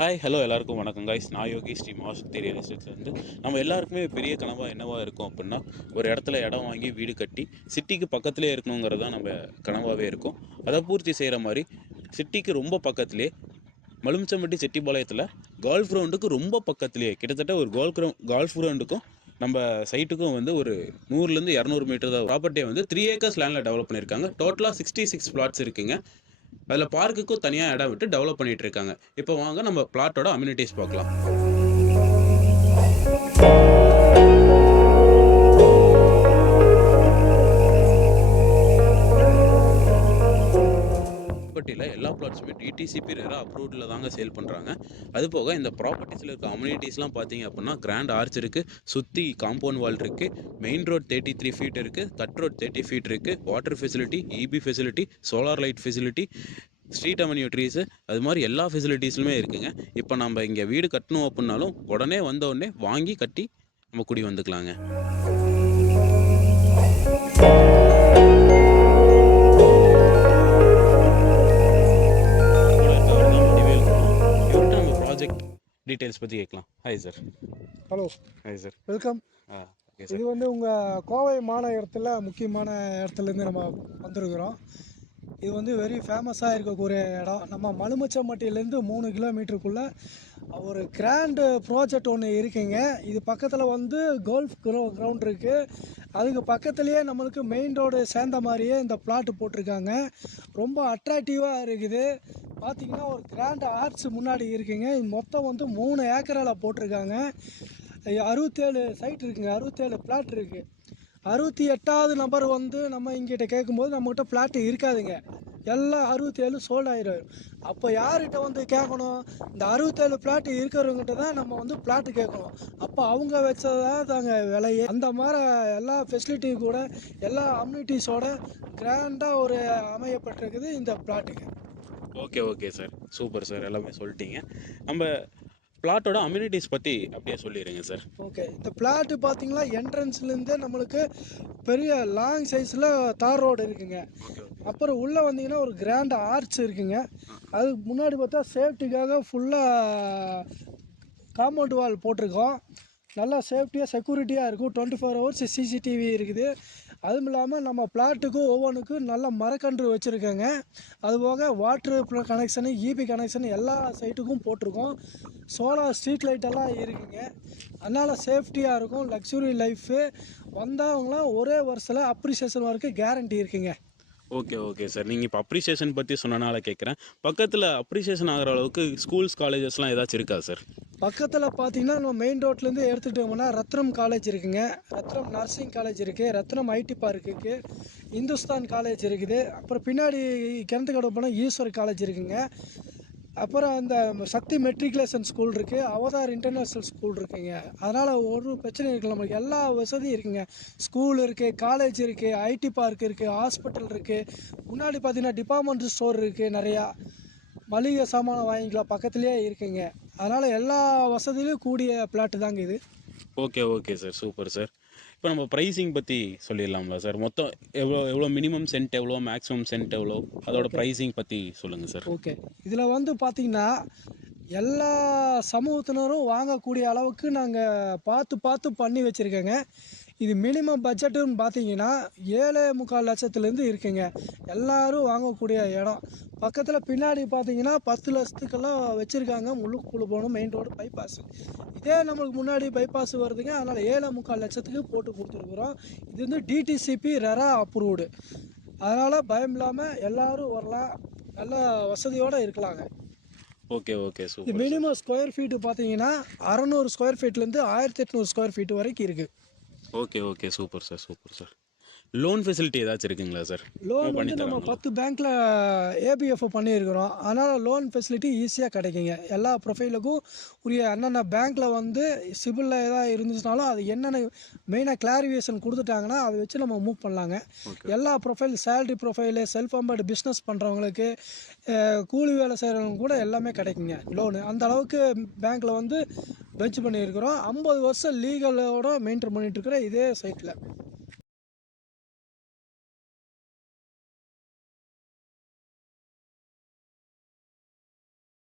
Hi hello எல்லாருக்கும் வணக்கம் guys நான் யோகி ஸ்ரீ மகாசக்தி ரியல் எஸ்டேட்ஸ்லேருந்து நம்ம எல்லாருக்குமே பெரிய கனவாக என்னவாக இருக்கும் அப்படின்னா ஒரு இடத்துல இடம் வாங்கி வீடு கட்டி சிட்டிக்கு பக்கத்துலேயே இருக்கணுங்கிறது தான் நம்ம கனவாகவே இருக்கும். அதை பூர்த்தி செய்கிற மாதிரி சிட்டிக்கு ரொம்ப பக்கத்துலேயே மலுமிச்சம்பட்டி செட்டிபாளையத்தில் கால்ஃப் கிரவுண்டுக்கு ரொம்ப பக்கத்துலேயே கிட்டத்தட்ட ஒரு கால் கிரௌ கால்ஃப் கிரவுண்டுக்கும் நம்ம சைட்டுக்கும் வந்து ஒரு நூறுலேருந்து இரநூறு மீட்டர் தான். ப்ராப்பர்ட்டியை வந்து த்ரீ ஏக்கர்ஸ் லேண்டில் டெவலப் பண்ணியிருக்காங்க. டோட்டலாக சிக்ஸ்டி சிக்ஸ் பிளாட்ஸ் இருக்குங்க. அதில் பார்க்குக்கும் தனியாக இடம் விட்டு டெவலப் பண்ணிட்டு இருக்காங்க. இப்போ வாங்க நம்ம பிளாட்டோட அம்யூனிட்டிஸ் பார்க்கலாம். டிசிபி ரேரா அப்ரூவ்டில் தாங்க சேல் பண்ணுறாங்க அது போக இந்த ப்ராப்பர்ட்டிஸில் இருக்க அம்யூனிட்டிஸ்லாம் பார்த்தீங்க அப்படின்னா கிராண்ட் ஆர்ச் இருக்குது சுற்றி காம்பவுண்ட் வால் இருக்குது main road thirty three feet இருக்குது கட் ரோட் தேர்ட்டி ஃபீட் இருக்குது water facility EB facility solar light facility street avenue trees அது மாதிரி எல்லா ஃபெசிலிட்டிஸுமே இருக்குங்க. இப்போ நம்ம இங்கே வீடு கட்டணும் அப்படின்னாலும் உடனே வந்த உடனே வாங்கி கட்டி நம்ம குடி வந்துக்கலாங்க. டீட்டெயில்ஸ் பற்றி கேட்கலாம். Hi sir hello hi sir welcome ஆ இது வந்து உங்கள் கோவை மாநகரத்தில் முக்கியமான இடத்துலேருந்து நம்ம வந்திருக்கிறோம். இது வந்து வெரி ஃபேமஸாக இருக்கக்கூடிய இடம். நம்ம மலுமச்சம்பட்டியிலேருந்து மூணு கிலோமீட்டருக்குள்ளே ஒரு கிராண்டு ப்ராஜெக்ட் ஒன்று இருக்குங்க. இது பக்கத்தில் வந்து கோல்ஃப் க்ரௌ கிரவுண்ட் இருக்குது அதுக்கு பக்கத்துலேயே நம்மளுக்கு மெயின் ரோடு சேர்ந்த மாதிரியே இந்த பிளாட்டு போட்டிருக்காங்க. ரொம்ப அட்ராக்டிவாக இருக்குது. பார்த்திங்கன்னா ஒரு கிராண்ட் ஆர்ட்ஸ் முன்னாடி இருக்குங்க. இது மொத்தம் வந்து மூணு ஏக்கரில் போட்டிருக்காங்க. அறுபத்தேழு சைட் இருக்குங்க. அறுபத்தேழு பிளாட் இருக்குது அறுபத்தி எட்டாவது நம்பர் வந்து நம்ம இங்கிட்ட கேட்கும்போது நம்மக்கிட்ட பிளாட்டு இருக்காதுங்க. எல்லாம் அறுபத்தேழு சோல்ட் ஆயிரும். அப்போ யார்கிட்ட வந்து கேட்கணும் இந்த அறுபத்தேழு பிளாட் இருக்கிறவங்ககிட்ட தான் நம்ம வந்து பிளாட் கேட்கணும் அப்போ அவங்க வச்சதா தாங்க விலையே. அந்த மாதிரி எல்லா ஃபெசிலிட்டி கூட எல்லா அம்யூனிட்டிஸோட கிராண்டாக ஒரு அமையப்பட்டிருக்குது இந்த பிளாட்டுங்க okay okay sir super sir எல்லாமே சொல்லிட்டீங்க. நம்ம பிளாட்டோட அம்யூனிட்டிஸ் பற்றி அப்படியே சொல்லிடுங்க சார் ஓகே இந்த பிளாட்டு பார்த்தீங்களா என்ட்ரன்ஸ்லேருந்தே நம்மளுக்கு பெரிய லாங் சைஸில் தார் ரோடு இருக்குங்க. அப்புறம் உள்ளே வந்தீங்கன்னா ஒரு கிராண்ட் ஆர்ச் இருக்குங்க. அதுக்கு முன்னாடி பார்த்தா சேஃப்டிக்காக ஃபுல்லாக காம்பவுண்ட் வால் போட்டிருக்கோம். நல்லா சேஃப்டியாக செக்யூரிட்டியாக இருக்கும். டுவெண்ட்டி ஃபோர் ஹவர்ஸ் சிசிடிவி இருக்குது. அதுவும் இல்லாமல் நம்ம பிளாட்டுக்கும் ஒவ்வொன்றுக்கும் நல்ல மரக்கன்று வச்சுருக்கோங்க. அதுபோக வாட்ரு கனெக்ஷனு இபி கனெக்ஷன் எல்லா சைட்டுக்கும் போட்டிருக்கோம். சோலார் ஸ்ட்ரீட் லைட்டெல்லாம் இருக்குங்க. அதனால் சேஃப்டியாக இருக்கும். லக்ஸுரி லைஃபு வந்தவங்களாம் ஒரே வருஷத்தில் அப்ரிசியேஷன் வரைக்கும் கேரண்டி இருக்குங்க. Okay okay sir. நீங்கள் இப்போ அப்ரிசியேஷன் பற்றி சொன்னனால கேட்குறேன் பக்கத்தில் அப்ரிசியேஷன் ஆகிற அளவுக்கு ஸ்கூல்ஸ் காலேஜஸ்லாம் ஏதாச்சும் இருக்கா சார் பக்கத்தில் பார்த்தீங்கன்னா நம்ம மெயின் ரோட்லேருந்து எடுத்துகிட்டோம்னா ரத்னம் காலேஜ் இருக்குங்க. ரத்னம் நர்சிங் காலேஜ் இருக்குது ரத்னம் ஐடி பார்க் இருக்குது இந்துஸ்தான் காலேஜ் இருக்குது. அப்புறம் பின்னாடி கிணத்துக்கடை போனால் ஈஸ்வர் காலேஜ் இருக்குங்க. அப்புறம் அந்த சக்தி மெட்ரிகுலேஷன் ஸ்கூல் இருக்குது அவதார் இன்டர்நேஷ்னல் ஸ்கூல் இருக்குங்க. அதனால் ஒரு பிரச்சனையும் இருக்குது. நம்மளுக்கு எல்லா வசதியும் இருக்குங்க. ஸ்கூல் இருக்குது காலேஜ் இருக்குது ஐடி பார்க் இருக்குது ஹாஸ்பிட்டல் இருக்குது முன்னாடி பார்த்தீங்கன்னா டிபார்ட்மெண்ட் ஸ்டோர் இருக்குது நிறையா. மளிகை சாமான் வாங்கிக்கலாம். பக்கத்துலேயே இருக்குங்க. அதனால் எல்லா வசதியிலையும் கூடிய பிளாட்டு தாங்க இது. Okay okay sir super sir இப்போ நம்ம ப்ரைஸிங் பற்றி சொல்லிடலாம்ல சார் மொத்தம் எவ்வளோ எவ்வளோ மினிமம் சென்ட் எவ்வளோ மேக்ஸிமம் சென்ட் எவ்வளோ அதோட ப்ரைஸிங் பற்றி சொல்லுங்கள் சார் ஓகே இதில் வந்து பார்த்திங்கன்னா எல்லா சமூகத்தினரும் வாங்கக்கூடிய அளவுக்கு நாங்கள் பார்த்து பார்த்து பண்ணி வச்சுருக்கேங்க. இது மினிமம் பட்ஜெட்டுன்னு பார்த்தீங்கன்னா ஏழே முக்கால் லட்சத்துலேருந்து இருக்குங்க. எல்லாரும் வாங்கக்கூடிய இடம். பக்கத்தில் பின்னாடி பார்த்தீங்கன்னா பத்து லட்சத்துக்கெல்லாம் வச்சுருக்காங்க. முள்ளுக்குள்ள போகணும் மெயின் ரோடு பைபாஸ் இதே நம்மளுக்கு முன்னாடி பைபாஸ் வருதுங்க. அதனால் ஏழே முக்கால் லட்சத்துக்கு போட்டு கொடுத்துருக்குறோம். இது வந்து டிடிசிபி ரெரா அப்ரூவ்டு அதனால் பயம் இல்லாமல் எல்லாரும் வரலாம். நல்ல வசதியோடு இருக்கலாங்க. ஓகே ஓகே இது சூப்பர் மினிமம் ஸ்கொயர் ஃபீட்டு பார்த்தீங்கன்னா அறநூறு ஸ்கொயர் ஃபீட்லேருந்து ஆயிரத்தி எட்நூறு ஸ்கொயர் ஃபீட் வரைக்கும் இருக்குது okay okay. Super sir super sir. Loan facility ஏதாச்சும் இருக்குங்களா சார் லோன் வந்து நம்ம? பத்து பேங்க்கில் ஏபிஎஃப் பண்ணியிருக்கிறோம் அதனால் லோன் ஃபெசிலிட்டி ஈஸியாக கிடைக்குங்க. எல்லா ப்ரொஃபைலுக்கும் உரிய அண்ணன பேங்க்கில் வந்து சிபிலில் ஏதாவது இருந்துச்சுனாலும் அது என்னென்ன மெயினாக கிளாரிஃபிகேஷன் கொடுத்துட்டாங்கன்னா அதை வச்சு நம்ம மூவ் பண்ணலாங்க. எல்லா profile salary profile self employed business பண்ணுறவங்களுக்கு கூலி வேலை செய்கிறவங்க கூட எல்லாமே கிடைக்குங்க லோனு அந்த அளவுக்கு பேங்க்கில் வந்து பெஞ்ச் பண்ணியிருக்கிறோம் ஐம்பது வருஷம் லீகலோட மெயின்டைன் பண்ணிட்டு இருக்கிற இதே சைட்டில்